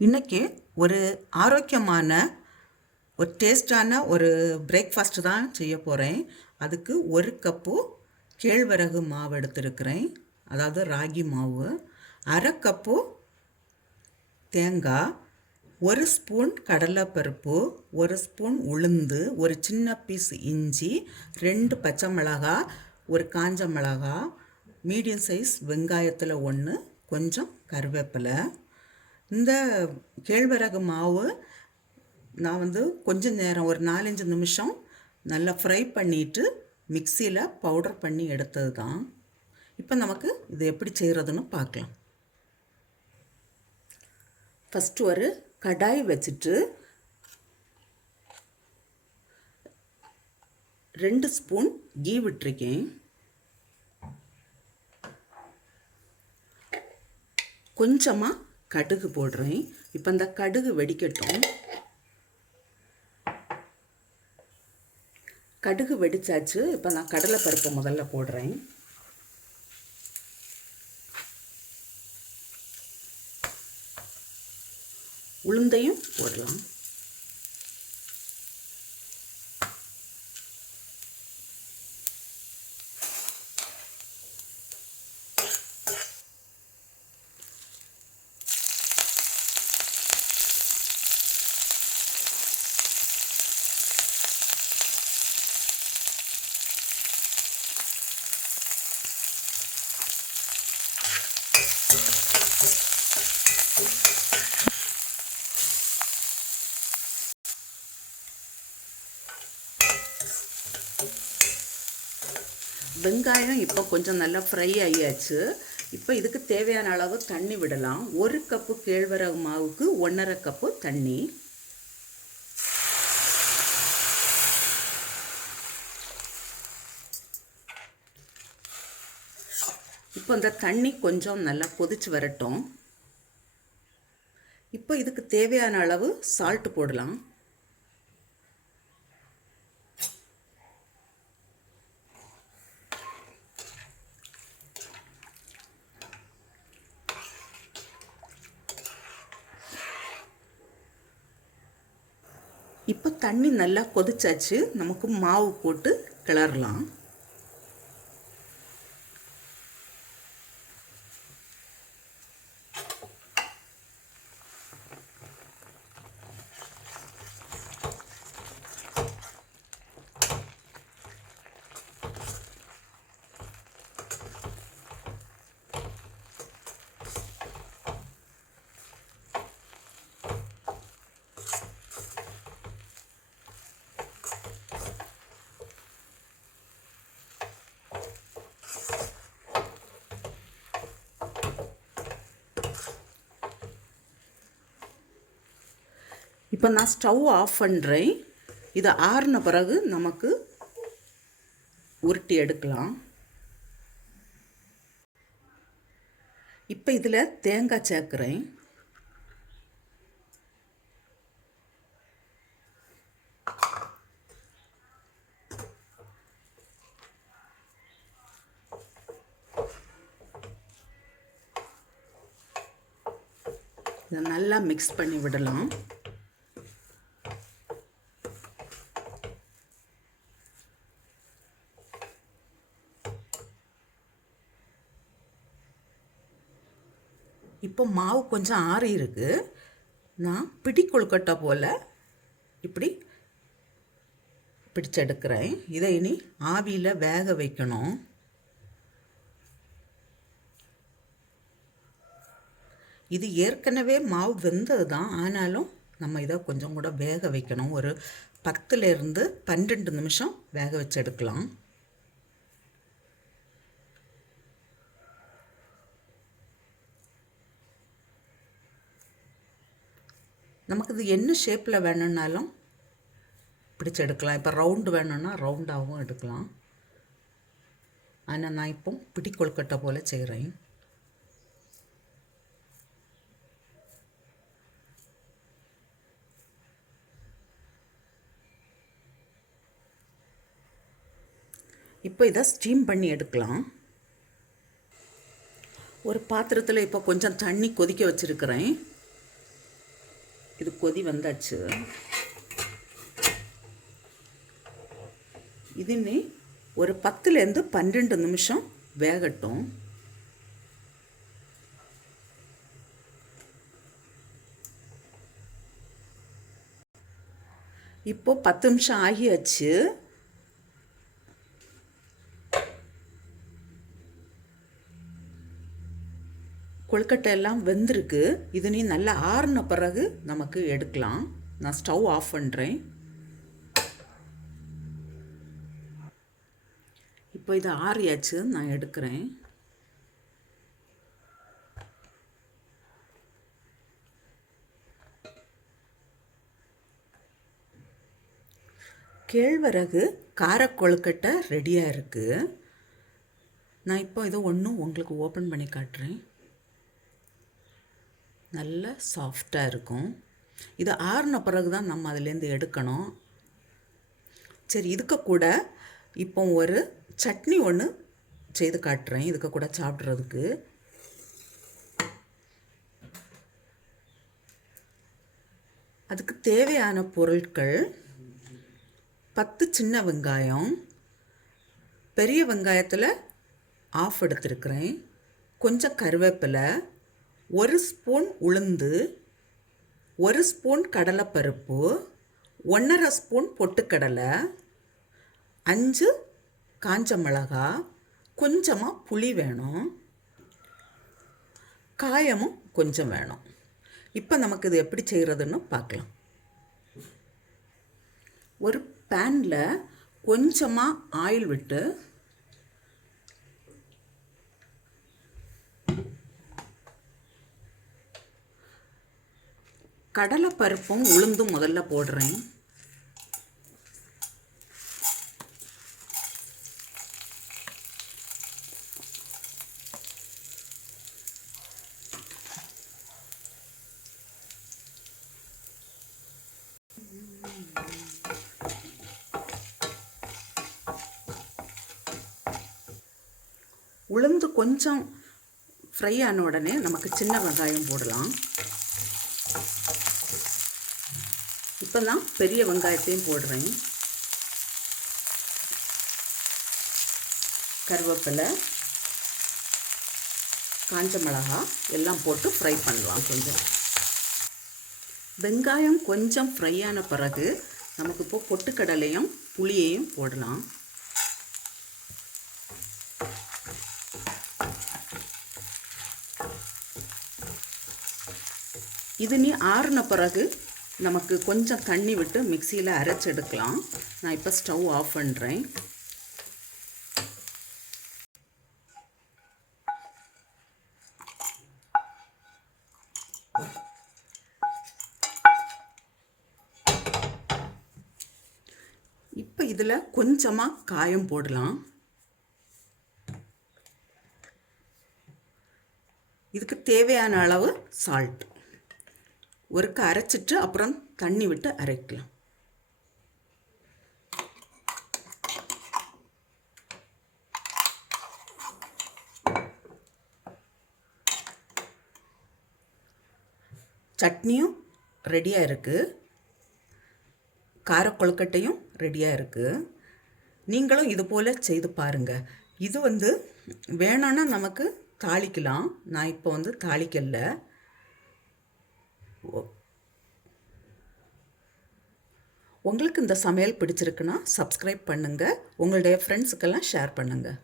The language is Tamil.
இன்றைக்கி ஒரு ஆரோக்கியமான ஒரு டேஸ்டான ஒரு பிரேக்ஃபாஸ்ட் தான் செய்ய போகிறேன். அதுக்கு 1 கப்பு கேழ்வரகு மாவு எடுத்துருக்கிறேன், அதாவது ராகி மாவு. 1/2 கப்பு தேங்காய், 1 ஸ்பூன் கடலைப்பருப்பு, 1 ஸ்பூன் உளுந்து, ஒரு சின்ன பீஸ் இஞ்சி, 2 பச்சை மிளகாய், ஒரு காஞ்ச மிளகாய், மீடியம் சைஸ் வெங்காயத்தில் 1, கொஞ்சம் கருவேப்பிலை. இந்த கேழ்வரகு மாவு நான் கொஞ்சம் நேரம் ஒரு 4-5 நிமிஷம் நல்லா ஃப்ரை பண்ணிவிட்டு மிக்சியில் பவுடர் பண்ணி எடுத்தது தான். இப்போ நமக்கு இது எப்படி செய்கிறதுன்னு பார்க்கலாம். ஃபஸ்ட்டு ஒரு கடாய் வச்சுட்டு 2 ஸ்பூன் கீ விட்டுருக்கேன். கொஞ்சமாக கடுகு போடுறேன். இப்போ இந்த கடுகு வெடிக்கட்டும். கடுகு வெடிச்சாச்சு. இப்போ நான் கடலைப்பருப்பை முதல்ல போடுறேன். உளுந்தையும் போடலாம். வெங்காயம் இப்போ கொஞ்சம் நல்லா ஃப்ரை ஆகியாச்சு. இப்போ இதுக்கு தேவையான அளவு தண்ணி விடலாம். 1 கப்பு கேழ்வரகு மாவுக்கு 1.5 கப்பு தண்ணி. இப்போ இந்த தண்ணி கொஞ்சம் நல்லா கொதிச்சு வரட்டும். இப்போ இதுக்கு தேவையான அளவு சால்ட் போடலாம். இப்போ தண்ணி நல்லா கொதிச்சாச்சு. நமக்கு மாவு போட்டு கிளறலாம். இப்போ நான் ஸ்டவ் ஆஃப் பண்ணுறேன். இதை ஆறின பிறகு நமக்கு உருட்டி எடுக்கலாம். இப்போ இதில் தேங்காய் சேர்க்குறேன். இதை நல்லா மிக்ஸ் பண்ணி விடலாம். இப்போ மாவு கொஞ்சம் ஆறி இருக்கு. நான் பிடி கொழுக்கட்டை போல் இப்படி பிடிச்செடுக்கிறேன். இதை இனி ஆவியில் வேக வைக்கணும். இது ஏற்கனவே மாவு வெந்தது தான், ஆனாலும் நம்ம இதை கொஞ்சம் கூட வேக வைக்கணும். ஒரு 10லேருந்து 12 நிமிஷம் வேக வச்சு எடுக்கலாம். நமக்கு இது என்ன ஷேப்பில் வேணும்னாலும் பிடிச்சி எடுக்கலாம். இப்போ ரவுண்டு வேணும்னா ரவுண்டாகவும் எடுக்கலாம். ஆனால் நான் இப்போ பிடி கொழுக்கட்டை போல் செய்கிறேன். இப்போ இதை ஸ்டீம் பண்ணி எடுக்கலாம். ஒரு பாத்திரத்தில் இப்போ கொஞ்சம் தண்ணி கொதிக்க வச்சுருக்கிறேன். இது கொதி வந்தாச்சு. இது நீ ஒரு 10லேருந்து 12 நிமிஷம் வேகட்டும். இப்போ 10 நிமிஷம் ஆகியாச்சு. கொழுக்கட்டை எல்லாம் வெந்திருக்கு. இது நீ நல்லா ஆறின பிறகு நமக்கு எடுக்கலாம். நான் ஸ்டவ் ஆஃப் பண்ணுறேன். இப்போ இது ஆறியாச்சு, நான் எடுக்கிறேன். கேழ்வரகு காரக்கொழுக்கட்டை ரெடியாக இருக்குது. நான் இப்போ இதை ஒன்றும் உங்களுக்கு ஓப்பன் பண்ணி காட்டுறேன். நல்ல சாஃப்டாக இருக்கும். இது ஆறின பிறகு தான் நம்ம அதிலேருந்து எடுக்கணும். சரி, இதுக்கு கூட இப்போ ஒரு சட்னி ஒன்று செய்து காட்டுறேன். இதுக்கு கூட சாப்பிட்றதுக்கு. அதுக்கு தேவையான பொருட்கள் 10 சின்ன வெங்காயம், பெரிய வெங்காயத்தில் ஆஃப் எடுத்துருக்கிறேன், கொஞ்சம் கருவேப்பிலை, 1 ஸ்பூன் உளுந்து, 1 ஸ்பூன் கடலைப்பருப்பு, 1½ ஸ்பூன் பொட்டுக்கடலை, 5 காஞ்ச மிளகா, கொஞ்சமாக புளி வேணும், காயமும் கொஞ்சம் வேணும். இப்போ நமக்கு இது எப்படி செய்கிறதுன்னு பார்க்கலாம். ஒரு பேனில் கொஞ்சமாக ஆயில் விட்டு கடலைப்பருப்பும் உளுந்தும் முதல்ல போடுறேன். உளுந்து கொஞ்சம் ஃப்ரை ஆன உடனே நமக்கு சின்ன வெங்காயம் போடலாம். இப்போ நான் பெரிய வெங்காயத்தையும் போடுறேன். கருவேப்பிலை, காஞ்ச மிளகா எல்லாம் போட்டு ஃப்ரை பண்ணலாம். கொஞ்சம் வெங்காயம் கொஞ்சம் ஃப்ரை ஆன பிறகு நமக்கு இப்போ பொட்டுக்கடலையும் புளியையும் போடலாம். இது நீ ஆறின பிறகு நமக்கு கொஞ்சம் தண்ணி விட்டு மிக்சியில் அரைச்செடுக்கலாம். நான் இப்போ ஸ்டவ் ஆஃப் பண்ணுறேன். இப்போ இதில் கொஞ்சமாக காயம் போடலாம். இதுக்கு தேவையான அளவு சால்ட். ஒருக்க அரைச்சிட்டு அப்புறம் தண்ணி விட்டு அரைக்கலாம். சட்னியும் ரெடியாக இருக்குது, காரக்கொழுக்கட்டையும் ரெடியாக இருக்குது. நீங்களும் இது போல் செய்து பாருங்கள். இது வேணும்னா நமக்கு தாளிக்கலாம். நான் இப்போ தாளிக்கல. உங்களுக்கு இந்த சமையல் பிடிச்சிருக்குன்னா சப்ஸ்கிரைப் பண்ணுங்கள். உங்களுடைய ஃப்ரெண்ட்ஸுக்கெல்லாம் ஷேர் பண்ணுங்கள்.